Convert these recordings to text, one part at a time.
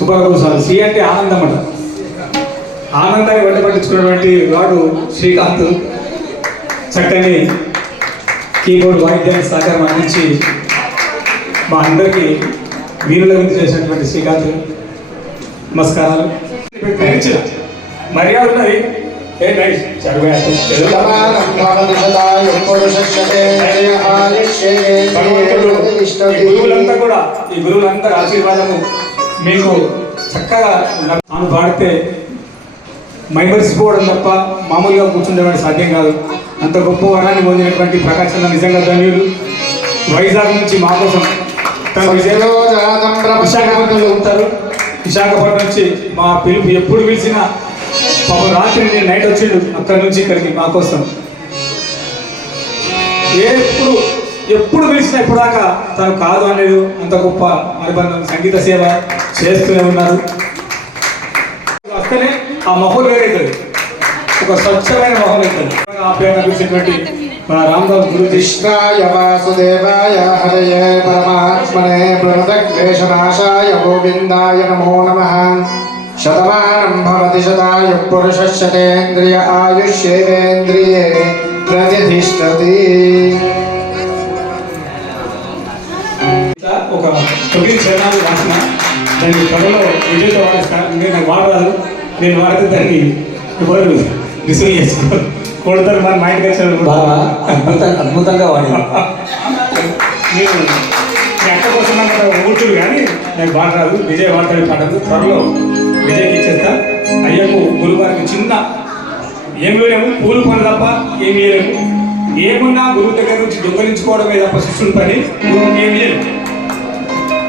సుపరభూషాలు. C అంటే ఆనందం అంట. ఆనందాన్ని వంట పట్టించుకున్నటువంటి వాడు శ్రీకాంత్ చక్కని కీబోర్డ్ వాయిద్యాన్ని సహకారం అందించి మా అందరికీ వీరుల విందు చేసినటువంటి శ్రీకాంత్ నమస్కారాలు. మర్యాద ఉన్నది గురువులంతా కూడా ఈ గురువులంతా ఆశీర్వాదము మీకు చక్కగా తాను పాడితే మైమరిసిపోవడం తప్ప మామూలుగా కూర్చుండేవాడు సాధ్యం కాదు. అంత గొప్ప వరాన్ని పొందినటువంటి ప్రకాశం నిజంగా ధన్యులు. వైజాగ్ నుంచి మా కోసం విశాఖపట్నంలో ఉంటారు. విశాఖపట్నం నుంచి మా పిలుపు ఎప్పుడు పిలిచినా పాపం రాత్రి నేను నైట్ వచ్చిండు అక్కడి నుంచి ఇక్కడికి మా కోసం. ఎప్పుడు పిలిచినా ఇప్పుడాకా తను కాదు అనేది అంత గొప్ప అనుబంధం. సంగీత సేవ చేస్తూనే ఉన్నారు. వస్తేనే ఆ మొహం వేరైతుంది, ఒక స్వచ్ఛమైన మొహం అవుతుంది. ఆప్యాయంగా పిలిచినటువంటి రామదాస్ గురు కృష్ణాయ వాసుదేవాయ హరయే పరమాత్మనే ప్రణతక్లేశనాశాయ గోవిందాయ నమో నమః. శతమానం భవతి శతాయు పురుషశతేంద్రియ ఆయుష్యేంద్రియే ప్రతిష్టతి. ఒక 9 చరణాలు రాసిన దాన్ని త్వరలో విజయ్తో వాడేస్తాను. నాకు వాడరాదు, నేను వాడితే దాన్ని ఎవరు రిసీవ్ చేసుకోవాలి, కొడతారు. మన మైండ్కి వచ్చారు బాగా అద్భుతంగా వాడి నేను మీ అక్క కోసం ఊర్చుడు కానీ నాకు వాడరాదు. విజయ్ వాడతాడు పాటలు. త్వరలో విజయ్కి ఇచ్చేస్తా. అయ్యకు గురువారికి చిన్న ఏమి వేయలేము, పూలు పని తప్ప ఏమి వేయలేము. ఏమున్నా గురువు దగ్గర నుంచి దొంగలించుకోవడమే తప్ప శిష్యుని పని గురువుకి ఏమి లేదు.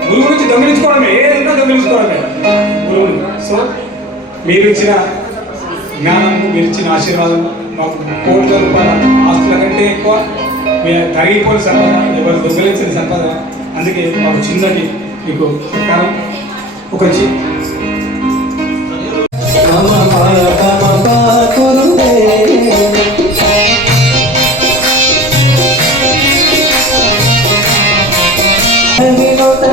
గురువు నుంచి దొంగలించుకోవడమే, ఏదైనా దొంగలించుకోవడమే గురువుని. సో మీరు ఇచ్చిన జ్ఞానం, మీరు ఇచ్చిన ఆశీర్వాదం మాకు కోట్ల రూపాయల ఆస్తుల కంటే ఎక్కువ. మీరు తరిగిపోయిన సంపద, ఎవరు దొంగలించిన సంపద. అందుకే మాకు చిన్నది మీకు సహకారం ఒక వినోద